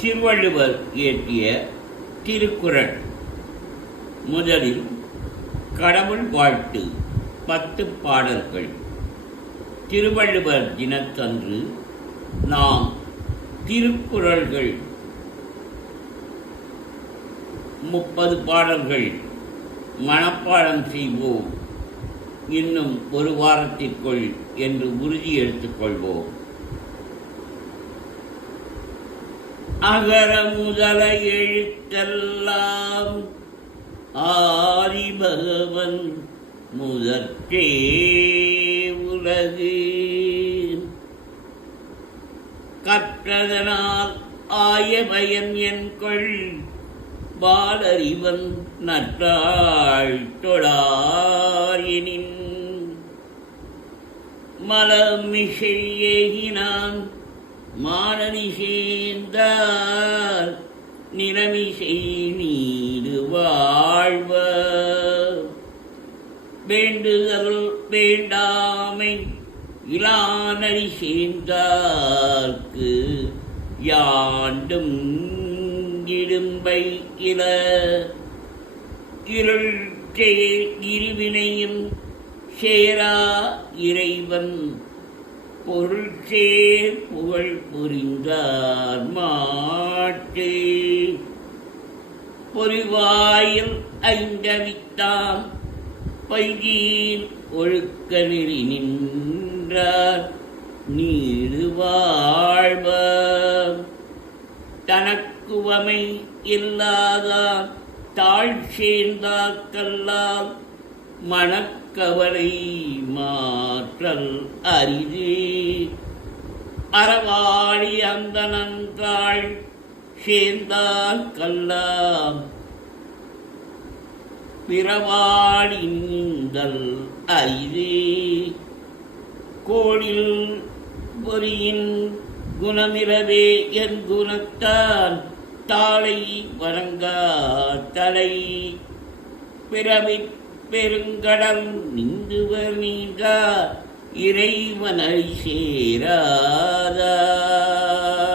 திருவள்ளுவர் இயற்றிய திருக்குறள். முதலில் கடவுள் வாழ்த்து 10 பாடல்கள். திருவள்ளுவர் தினத்தன்று நாம் திருக்குறள்கள் 30 பாடல்கள் மனப்பாடம் செய்வோம். இன்னும் ஒரு வாரத்திற்குள் என்று உறுதி எடுத்துக்கொள்வோம். அகர முதல எழுத்தெல்லாம் ஆதி பகவன் முதற்றே உலகு. கற்றதனால் ஆய பயன் என்கொள் பாலறிவன் நற்றாள் தொழாரினின். மலமிசை ஏகினான் மானனி சேர்ந்தார் நிலமிசை நீடு வாழ்வ. வேண்டுதல் வேண்டாமை இலானடி சேர்ந்தார்க்கு யாண்டும் இடும்பை இல. இருள் இருவினையும் சேரா இறைவன் பொருள் சேர் புகழ் புரிந்தார் மாட்டு. பொறிவாயில் ஐந்தவித்தாம் பைகீர் ஒழுக்க நெறி நின்றார் நீடு வாழ்வ. தனக்குவமை இல்லாதார் தாழ் சேர்ந்தாக்கல்லால் மனக்கவலை மாற்றல் அரிது. அறவாளி அந்த நன்றாள் சேர்ந்தால் கல்லாம் பிறவாளி நீந்தல் அரிது. கோளில் பொறியின் குணமிரவே என் குணத்தான் தாளை வணங்கா தலை. பிறவி பெருங்கடல் நீந்துவர் நீங்கா இறைவனை சேராதார்.